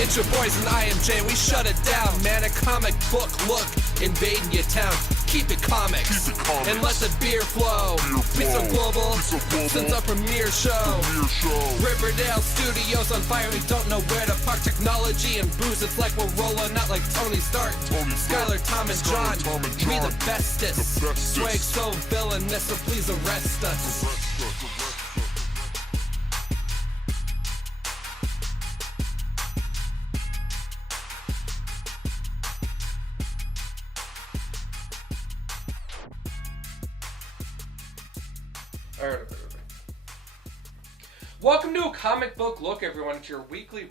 It's your boys in IMJ, we shut it down, man. A comic book look, invading your town. Keep it comics, and let the beer flow. Be so global, since our premiere show. Riverdale Studios on fire, we don't know where to park. Technology and booze, it's like we're rolling out like Tony Stark. Skylar, Tom, and John, we the bestest. Swag so villainous, so please arrest us. Alright. Welcome to a comic book look, everyone. It's your weekly,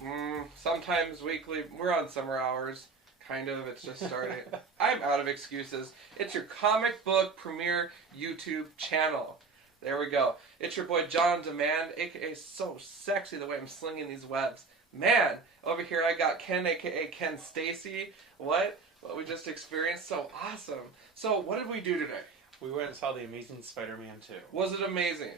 sometimes weekly. We're on summer hours, kind of. It's just starting. I'm out of excuses. It's your comic book premiere YouTube channel. There we go. It's your boy John Demand, aka so sexy the way I'm slinging these webs. Man, over here I got Ken, aka Ken Stacy. What we just experienced, so awesome. So what did we do today? We went and saw The Amazing Spider-Man 2. Was it amazing?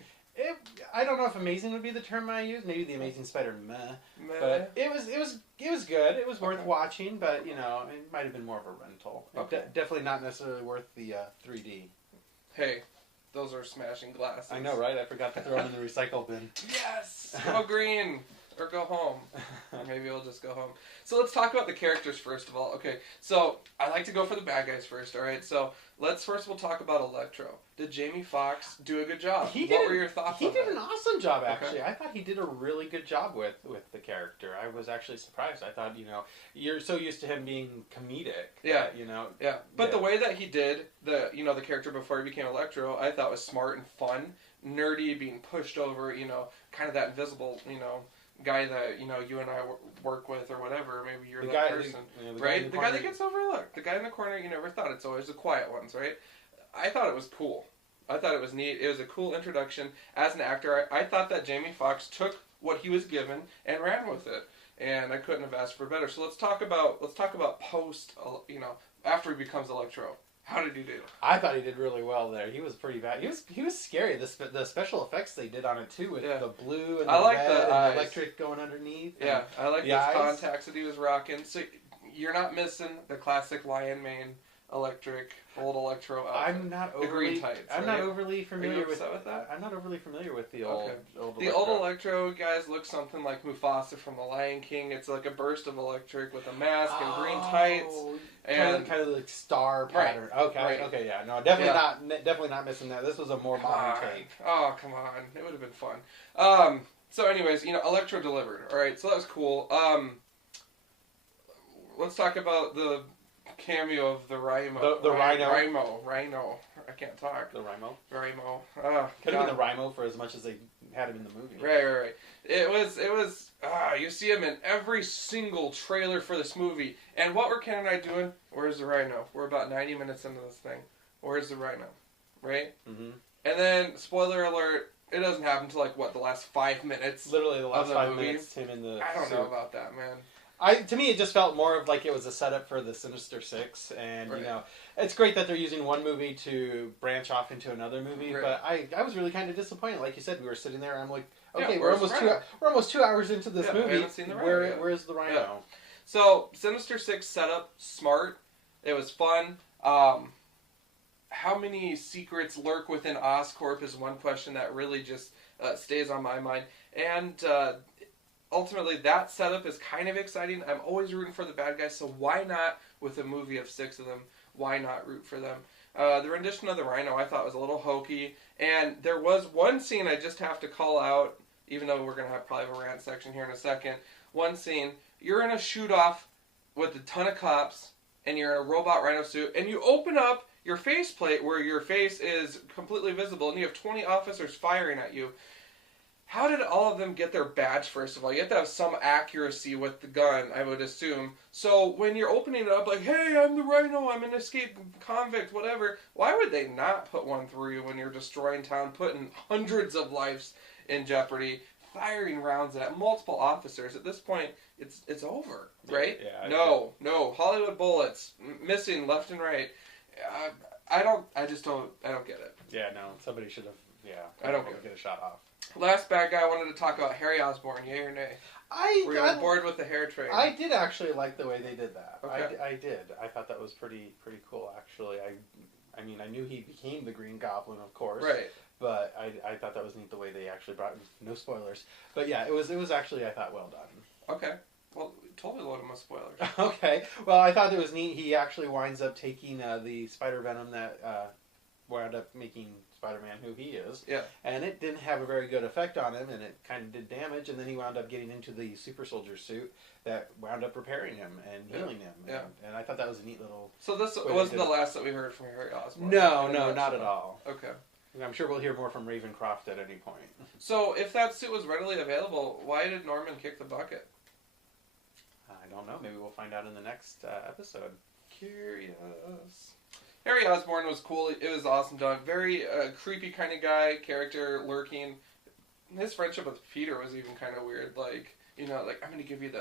I don't know if amazing would be the term I use. Maybe The Amazing Spider-Man. But it was good. It was worth watching, but you know, it might have been more of a rental. Okay. Definitely not necessarily worth the 3D. Hey, those are smashing glasses. I know, right? I forgot to throw them in the recycle bin. Yes! Go green! Or go home. Or maybe we'll just go home. So let's talk about the characters first of all. Okay, so I like to go for the bad guys first, alright? So let's first of all talk about Electro. Did Jamie Foxx do a good job? What were your thoughts on that? He did an awesome job, actually. Okay. I thought he did a really good job with the character. I was actually surprised. I thought, you know, you're so used to him being comedic. Yeah. You know. Yeah. But the way that he did the character before he became Electro, I thought was smart and fun. Nerdy, being pushed over, you know, kind of that invisible, you know, guy that, you know, you and I work with or whatever. Maybe you're that person. Right? The guy that gets overlooked. The guy in the corner you never thought. It's always the quiet ones, right? I thought it was cool. I thought it was neat. It was a cool introduction. As an actor, I thought that Jamie Foxx took what he was given and ran with it. And I couldn't have asked for better. So let's talk about post, you know, after he becomes Electro. How did he do? I thought he did really well there. He was pretty bad. He was scary. The special effects they did on it too, with the blue and the red and the electric going underneath. Yeah, I like those contacts that he was rocking. So you're not missing the classic lion mane electric old Electro outfit. I'm not overly. The green tights. I'm not overly familiar with that. I'm not overly familiar with the old. The old Electro guys look something like Mufasa from The Lion King. It's like a burst of electric with a mask and green tights. And kind of like star pattern. Right. Okay. Okay. Yeah. No. Definitely not missing that. This was a more modern take. Oh, come on. It would have been fun. So anyways, you know, Electro delivered. All right. So that was cool. Let's talk about the cameo of the Rhino. The Rhino. Rhino. I can't talk. The Rhino. Could have been the Rhino for as much as they had him in the movie. Right. It was. You see him in every single trailer for this movie. And what were Ken and I doing? Where's the Rhino? We're about 90 minutes into this thing. Where's the Rhino? Right? Mm-hmm. And then, spoiler alert, it doesn't happen until the last 5 minutes. Literally the last 5 minutes. Him in the. I don't know about that, man. To me, it just felt more of like it was a setup for the Sinister Six, and you know, it's great that they're using one movie to branch off into another movie. Right. But I was really kind of disappointed. Like you said, we were sitting there, and I'm like, okay, we're almost 2 hours into this movie. We haven't seen the Rhino yet. Where's the Rhino? Yeah. So Sinister Six setup smart. It was fun. How many secrets lurk within Oscorp is one question that really just stays on my mind, and. Ultimately, that setup is kind of exciting. I'm always rooting for the bad guys, so why not, with a movie of 6 of them, why not root for them? The rendition of the Rhino I thought was a little hokey, and there was one scene I just have to call out, even though we're going to probably have a rant section here in a second. One scene, you're in a shoot-off with a ton of cops, and you're in a robot Rhino suit, and you open up your faceplate where your face is completely visible, and you have 20 officers firing at you. How did all of them get their badge, first of all? You have to have some accuracy with the gun, I would assume. So when you're opening it up like, hey, I'm the Rhino, I'm an escaped convict, whatever, why would they not put one through you when you're destroying town, putting hundreds of lives in jeopardy, firing rounds at multiple officers? At this point, it's over, right? Yeah. No, Hollywood bullets, missing left and right. I don't get it. Yeah, no, somebody should have yeah, I don't get a shot off. Last bad guy I wanted to talk about, Harry Osborn, yay or nay? Were you on board with the hair trade? I did actually like the way they did that. Okay. I did. I thought that was pretty cool, actually. I mean, I knew he became the Green Goblin, of course. Right. But I thought that was neat the way they actually brought no spoilers. But yeah, it was actually, I thought, well done. Okay. Well, totally load him with spoilers. Okay. Well, I thought it was neat. He actually winds up taking the spider venom that wound up making Spider-Man who he is. Yeah. And it didn't have a very good effect on him, and it kind of did damage, and then he wound up getting into the super soldier suit that wound up repairing him and healing him. Yeah. And I thought that was a neat little... So this wasn't the last that we heard from Harry Osborn? No, not at all. Okay. I'm sure we'll hear more from Ravencroft at any point. So if that suit was readily available, why did Norman kick the bucket? I don't know. Maybe we'll find out in the next episode. Curious. Harry Osborn was cool. It was awesome done. Very creepy kind of guy, character, lurking. His friendship with Peter was even kind of weird. Like, I'm going to give you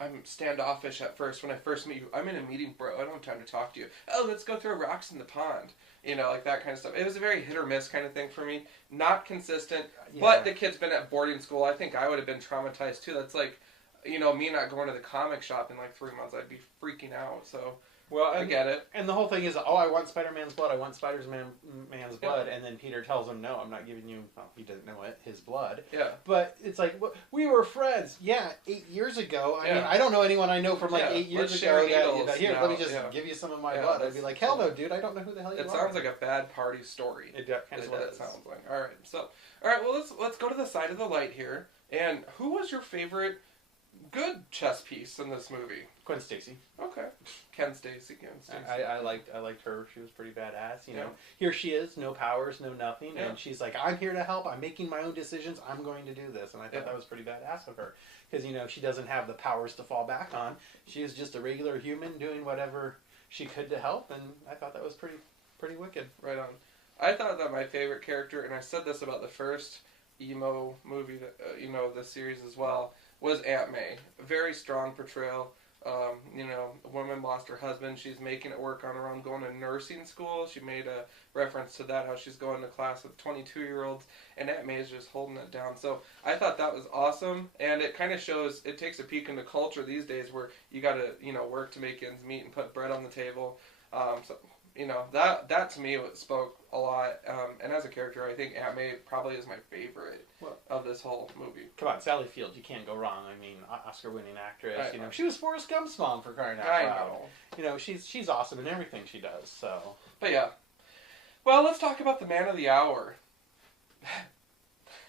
I'm standoffish at first. When I first meet you, I'm in a meeting, bro. I don't have time to talk to you. Oh, let's go throw rocks in the pond. Like that kind of stuff. It was a very hit or miss kind of thing for me. Not consistent. Yeah. But the kid's been at boarding school. I think I would have been traumatized too. That's like, me not going to the comic shop in like 3 months. I'd be freaking out. So... Well, I get it. And the whole thing is, I want Spider-Man's blood, I want Spider-Man's blood, and then Peter tells him, no, I'm not giving you, he doesn't know it, his blood. Yeah. But it's like, we were friends. Yeah, 8 years ago. I mean, I don't know anyone I know from 8 years ago that, here, let me just give you some of my blood. I'd be like, hell no, dude, I don't know who the hell you are. It sounds like a bad party story. It kind of what it sounds like. All right, well, let's go to the side of the light here. And who was your favorite good chess piece in this movie? Gwen Stacy. Okay. Ken Stacy. I liked her. She was pretty badass. You know, here she is, no powers, no nothing, and she's like, I'm here to help. I'm making my own decisions. I'm going to do this, and I thought that was pretty badass of her because she doesn't have the powers to fall back on. She is just a regular human doing whatever she could to help, and I thought that was pretty wicked. Right on. I thought that my favorite character, and I said this about the first emo movie, that this series as well, was Aunt May. A very strong portrayal. A woman lost her husband. She's making it work on her own, going to nursing school. She made a reference to that, how she's going to class with 22-year-olds, and Aunt May is just holding it down. So I thought that was awesome, and it kind of shows, it takes a peek into culture these days where you got to, work to make ends meet and put bread on the table. That to me spoke a lot. And as a character, I think Aunt May probably is my favorite of this whole movie. Come on, Sally Field, you can't go wrong. I mean, Oscar-winning actress. She was Forrest Gump's mom for crying out loud. I know. She's awesome in everything she does. So. But yeah. Well, let's talk about the man of the hour.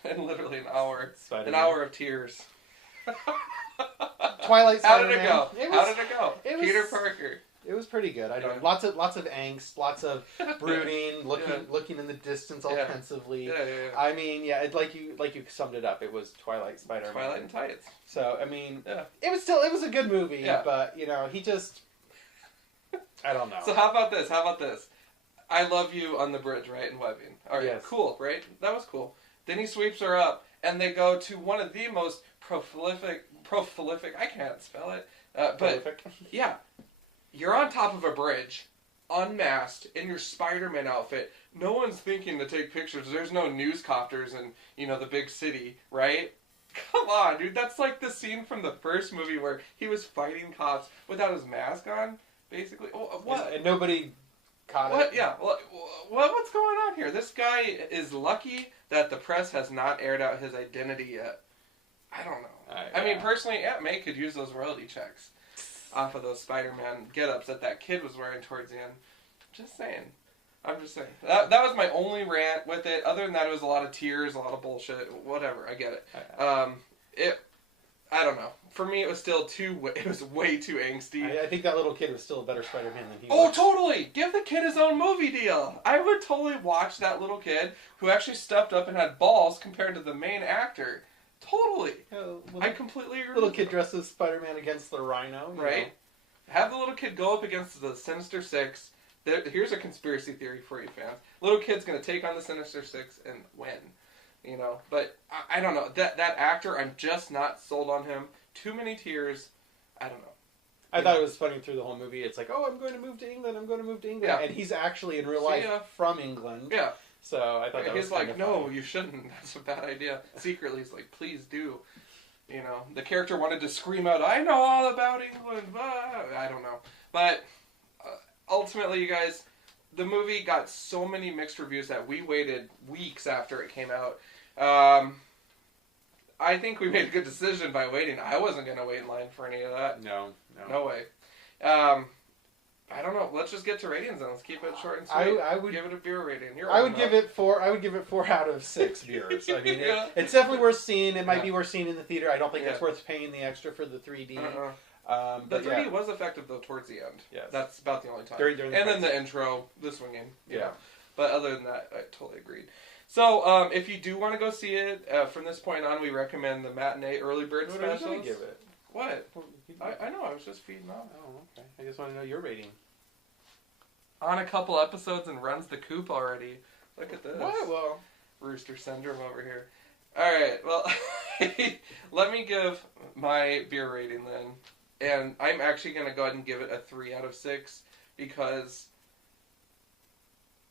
And literally an hour. Spider-Man. An hour of tears. Twilight. How did it go? How did it go? Peter Parker. It was pretty good. I know lots of angst, lots of brooding, looking in the distance all pensively. Yeah. I mean, like you summed it up. It was Twilight Spider-Man. Twilight and tights. So I mean, it was a good movie. Yeah. But he just, I don't know. So how about this? I love you on the bridge, right, in Webbing. All right, cool, right? That was cool. Then he sweeps her up, and they go to one of the most prolific. I can't spell it. But yeah. You're on top of a bridge, unmasked, in your Spider-Man outfit. No one's thinking to take pictures. There's no newscopters in, the big city, right? Come on, dude. That's like the scene from the first movie where he was fighting cops without his mask on, basically. What? And nobody caught it? What? Yeah. What's going on here? This guy is lucky that the press has not aired out his identity yet. I don't know. I mean, personally, Aunt May could use those royalty checks off of those Spider-Man get-ups that kid was wearing towards the end. I'm just saying. That was my only rant with it. Other than that, it was a lot of tears, a lot of bullshit, whatever. I get it. I don't know. For me, it was still it was way too angsty. I think that little kid was still a better Spider-Man than he was. Oh, totally! Give the kid his own movie deal. I would totally watch that little kid who actually stepped up and had balls compared to the main actor. Totally. I completely agree. Little kid dressed as Spider-Man against the Rhino. Right. Have the little kid go up against the Sinister Six. Here's a conspiracy theory for you fans. Little kid's going to take on the Sinister Six and win. But I don't know. That actor, I'm just not sold on him. Too many tears. I don't know. I thought it was funny through the whole movie. It's like, I'm going to move to England. Yeah. And he's actually in real life from England. Yeah. So I thought that was he's kind like, of no, funny. you shouldn't. That's a bad idea. Secretly, he's like, please do. You know, the character wanted to scream out, I know all about England. I don't know. But ultimately, you guys, the movie got so many mixed reviews that we waited weeks after it came out. I think we made a good decision by waiting. I wasn't going to wait in line for any of that. No way. I don't know. Let's just get to ratings and let's keep it short and sweet. I would give it a beer rating. I would give it 4 out of 6 beers. I mean, it's definitely worth seeing. It might be worth seeing in the theater. I don't think it's worth paying the extra for the 3D. The 3D was effective though towards the end. Yes. That's about the only time. During and then the intro, the swinging. Yeah. But other than that, I totally agreed. So if you do want to go see it, from this point on, we recommend the matinee early bird specials. What are you going to give it? What? I know. I was just feeding off. Oh, okay. I just want to know your rating. On a couple episodes and runs the coop already. Look at this. What? Well, Rooster syndrome over here. All right. Well, let me give my beer rating then. And I'm actually going to go ahead and give it a 3 out of 6 because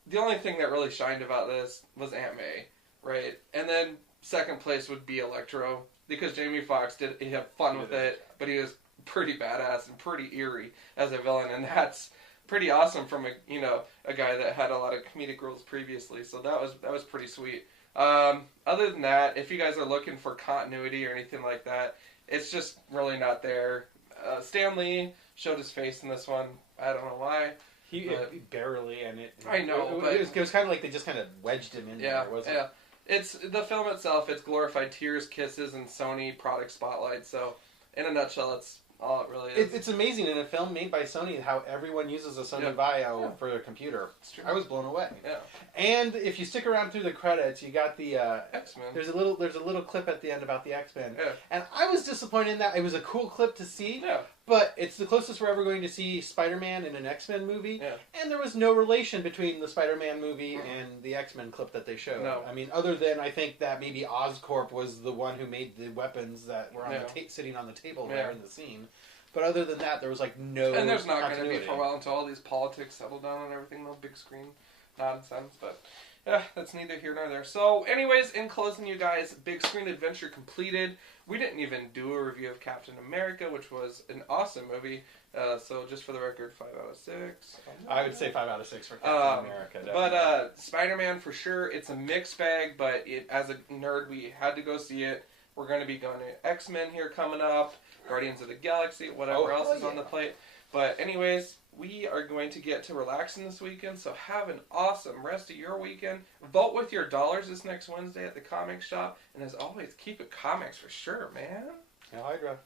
the only thing that really shined about this was Aunt May, right? And then second place would be Electro because Jamie Foxx he had fun with it, but he was pretty badass and pretty eerie as a villain, and that's pretty awesome from a guy that had a lot of comedic roles previously. So that was pretty sweet. Other than that, if you guys are looking for continuity or anything like that, it's just really not there. Stan Lee showed his face in this one. I don't know why. He barely, and I know, but it was kind of like they just kind of wedged him in there, wasn't it? It's the film itself. It's glorified tears, kisses, and Sony product spotlight. So, in a nutshell, that's all it really is. It's amazing in a film made by Sony how everyone uses a Sony Vaio for their computer. I was blown away. Yeah. And if you stick around through the credits, you got the X-Men. There's a little clip at the end about the X-Men. Yeah. And I was disappointed in that. It was a cool clip to see. Yeah. But it's the closest we're ever going to see Spider-Man in an X-Men movie. Yeah. And there was no relation between the Spider-Man movie and the X-Men clip that they showed. No. I mean, other than I think that maybe Oscorp was the one who made the weapons that were on sitting on the table there in the scene. But other than that, there was like no. And there's not going to be for a while until all these politics settle down and everything, no big screen nonsense. But yeah, that's neither here nor there. So, anyways, in closing, you guys, big screen adventure completed. We didn't even do a review of Captain America, which was an awesome movie. So, just for the record, 5 out of 6. I would say 5 out of 6 for Captain America. Definitely. But Spider-Man for sure. It's a mixed bag, but as a nerd, we had to go see it. We're going to be going to X-Men here coming up. Guardians of the Galaxy, whatever else is on the plate. But anyways, we are going to get to relaxing this weekend, so have an awesome rest of your weekend. Vote with your dollars this next Wednesday at the comic shop. And as always, keep it comics for sure, man. Hydra.